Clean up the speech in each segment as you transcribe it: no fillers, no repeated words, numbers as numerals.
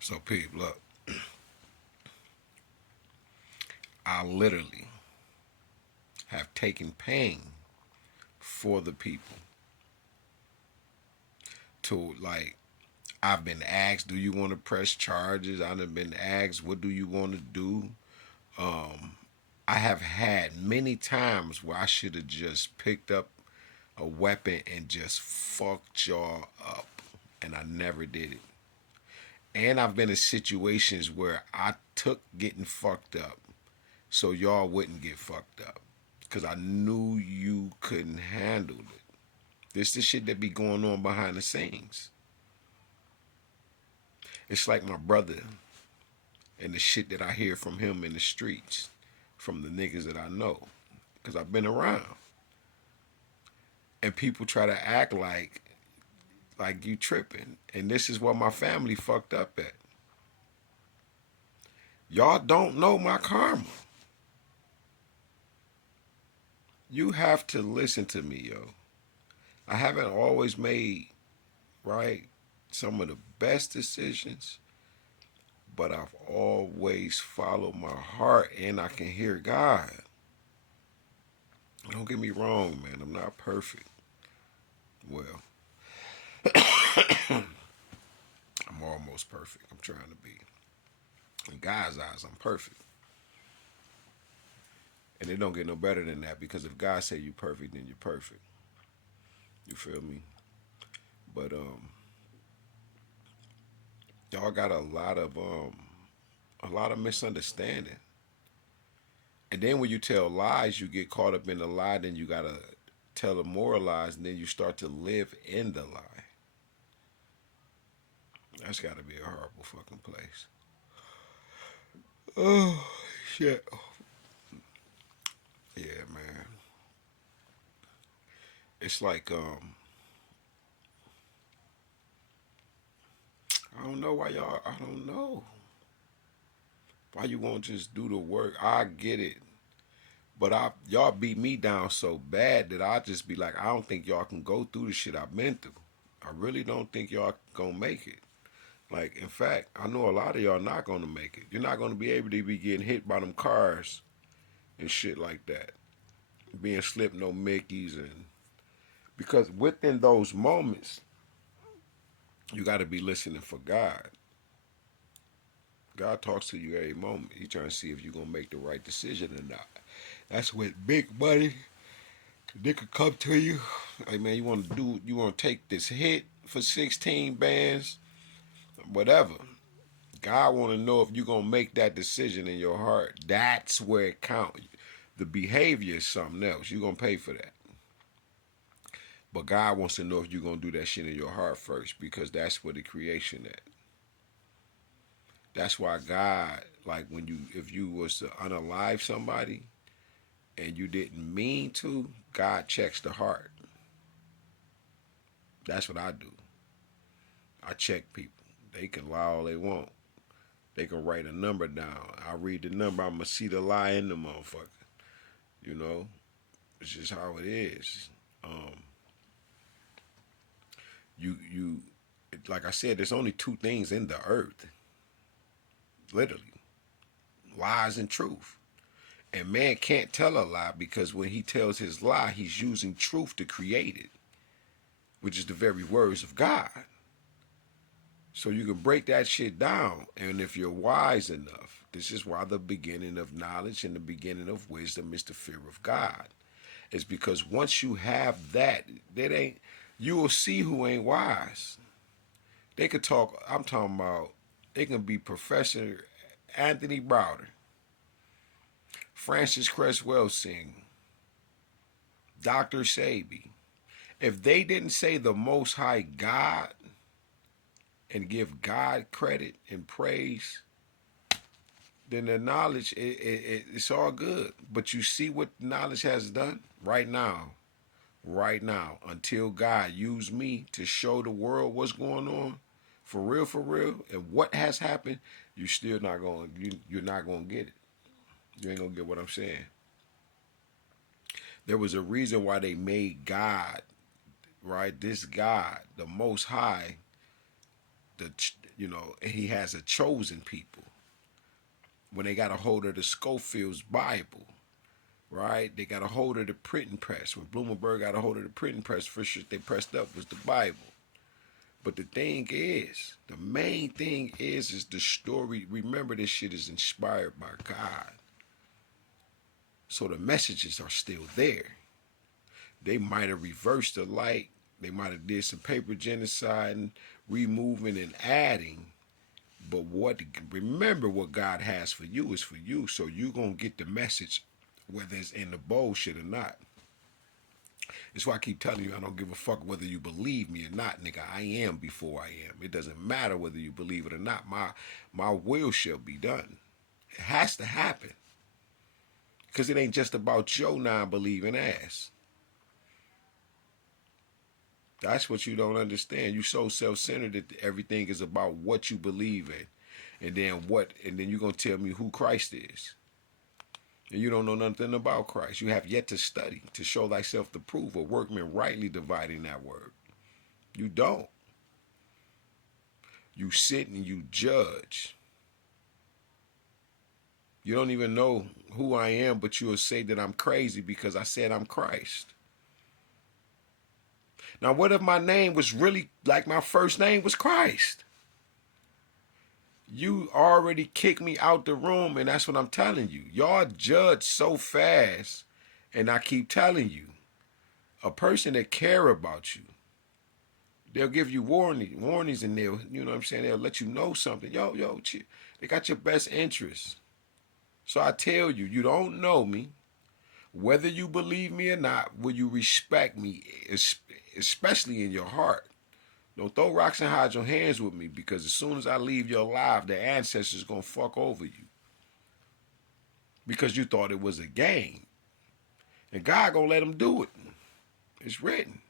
So, Pete, look, I literally have taken pain for the people to like. I've been asked, "Do you want to press charges?" I've been asked, "What do you want to do?" Um, I have had many times where I should have just picked up a weapon and just fucked y'all up, and I never did it. And I've been in situations where I took getting fucked up so y'all wouldn't get fucked up because I knew you couldn't handle it. This the shit that be going on behind the scenes. It's like my brother and the shit that I hear from him in the streets, from the niggas that I know, because I've been around. And people try to act like you tripping, and this is what my family fucked up at. Y'all don't know my karma. You have to listen to me, yo. I haven't always made right some of the best decisions, but I've always followed my heart, and I can hear God. Don't get me wrong, man. I'm not perfect. Well, I'm almost perfect. I'm trying to be. In God's eyes, I'm perfect. And it don't get no better than that because if God say you perfect, then you're perfect. You feel me? But y'all got a lot of misunderstanding. And then when you tell lies, you get caught up in the lie, then you gotta tell the moral lies, and then you start to live in the lie. That's gotta be a horrible fucking place. Oh shit. Yeah, man. It's like I don't know why y'all. I don't know why you won't just do the work. I get it, but y'all beat me down so bad that I just be like, I don't think y'all can go through the shit I've been through. I really don't think y'all gonna make it. Like, in fact, I know a lot of y'all not gonna make it. You're not gonna be able to be getting hit by them cars and shit like that. Being slipped no Mickeys and because within those moments, you got to be listening for God. God talks to you every moment. He trying to see if you're gonna make the right decision or not. That's when big money they could come to you. Hey man, you want to take this hit for 16 bands, whatever. God want to know if you're gonna make that decision in your heart. That's where it counts. The behavior is something else. You're gonna pay for that. But God wants to know if you're gonna do that shit in your heart first, because that's where the creation at. That's why God, like when you, if you was to unalive somebody and you didn't mean to, God checks the heart. That's what I do. I check people. They can lie all they want. They can write a number down. I read the number. I'm gonna see the lie in the motherfucker. You know, it's just how it is. Um, you, like I said, there's only two things in the earth, literally, lies and truth. And man can't tell a lie because when he tells his lie, he's using truth to create it, which is the very words of God. So you can break that shit down. And if you're wise enough, this is why the beginning of knowledge and the beginning of wisdom is the fear of God. It's because once you have that, you will see who ain't wise. They could talk, I'm talking about, it can be Professor Anthony Browder, Francis Creswell Singh, Dr. Sabi. If they didn't say the Most High God and give God credit and praise, then the knowledge, it's all good. But you see what knowledge has done right now, until God used me to show the world what's going on, for real, and what has happened, you still not going, you're not going to get it. You ain't going to get what I'm saying. There was a reason why they made God, right? This God, the Most High, the and he has a chosen people. When they got a hold of the Schofield's Bible, right? They got a hold of the printing press. When Blumenberg got a hold of the printing press, first shit they pressed up was the Bible. But the thing is, the main thing is the story. Remember, this shit is inspired by God. So the messages are still there. They might have reversed the light. They might have did some paper genocide and removing and adding. But remember what God has for you is for you. So you're going to get the message whether it's in the bullshit or not. That's why I keep telling you I don't give a fuck whether you believe me or not, nigga. I am before I am. It doesn't matter whether you believe it or not. My will shall be done. It has to happen. Because it ain't just about your non-believing ass. That's what you don't understand. You so self-centered that everything is about what you believe in. And then you're going to tell me who Christ is. And you don't know nothing about Christ. You have yet to study, to show thyself to prove a workman rightly dividing that word. You don't. You sit and you judge. You don't even know who I am, but you'll say that I'm crazy because I said I'm Christ. Now, what if my name was really like my first name was Christ? You already kicked me out the room, and that's what I'm telling you. Y'all judge so fast, and I keep telling you, a person that care about you, they'll give you warnings, and they'll, you know what I'm saying, they'll let you know something. Yo, they got your best interests. So I tell you, you don't know me. Whether you believe me or not, will you respect me, especially in your heart? Don't throw rocks and hide your hands with me, because as soon as I leave your life, the ancestors going to fuck over you. Because you thought it was a game. And God going to let them do it. It's written.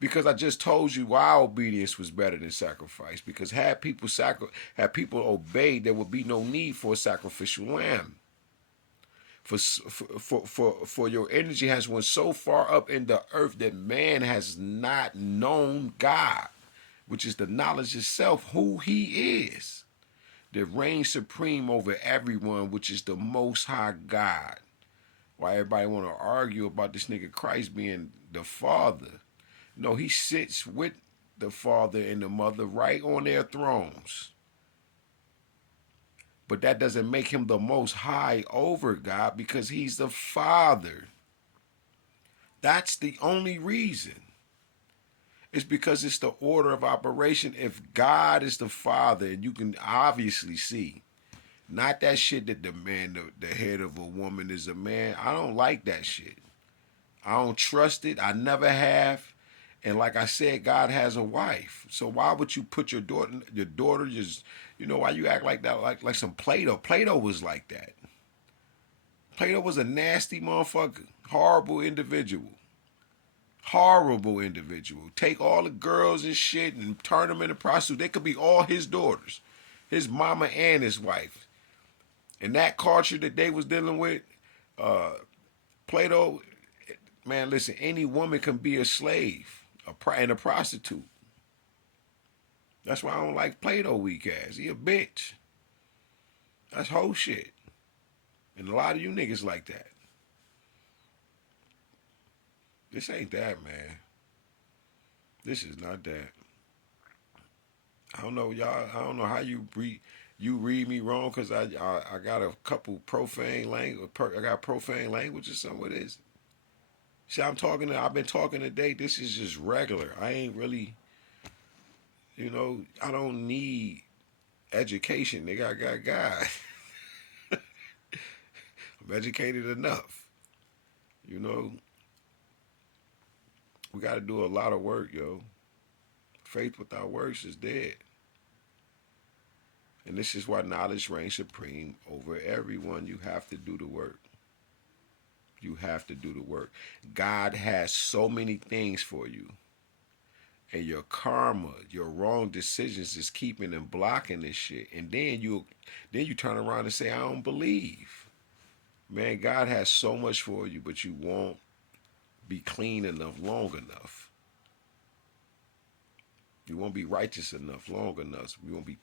Because I just told you why obedience was better than sacrifice. Because had people obeyed, there would be no need for a sacrificial lamb. For your energy has went so far up in the earth that man has not known God, which is the knowledge itself, who he is, that reigns supreme over everyone, which is the Most High God. Why everybody want to argue about this nigga Christ being the Father? No, he sits with the Father and the Mother right on their thrones. But that doesn't make him the Most High over God, because he's the Father. That's the only reason. It's because it's the order of operation. If God is the Father, and you can obviously see, not that shit that the head of a woman is a man. I don't like that shit. I don't trust it. I never have. And like I said, God has a wife. So why would you put your daughter just, why you act like that, like some Plato? Plato was like that. Plato was a nasty motherfucker. Horrible individual. Horrible individual. Take all the girls and shit and turn them into prostitutes. They could be all his daughters. His mama and his wife. And that culture that they was dealing with, Plato, man, listen, any woman can be a slave and a prostitute. That's why I don't like Plato weak ass. He a bitch. That's whole shit. And a lot of you niggas like that. This ain't that, man. This is not that. I don't know, y'all. I don't know how you read me wrong, because I got a couple profane language. I got profane language or something. What is it? See, I've been talking today. This is just regular. I ain't really, I don't need education. Nigga, I got God. I'm educated enough. We got to do a lot of work, yo. Faith without works is dead. And this is why knowledge reigns supreme over everyone. You have to do the work. You have to do the work. God has so many things for you. And your karma, your wrong decisions is keeping and blocking this shit. And then you turn around and say, I don't believe. Man, God has so much for you, but you won't be clean enough long enough. We won't be righteous enough long enough. We won't be